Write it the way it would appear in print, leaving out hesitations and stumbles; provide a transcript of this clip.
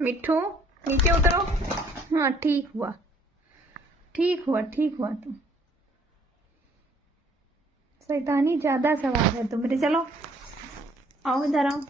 मिट्ठू नीचे उतरो। हाँ ठीक हुआ, ठीक हुआ, ठीक हुआ। तुम शैतानी ज्यादा सवार है तुम मेरे। चलो आओ इधर आओ।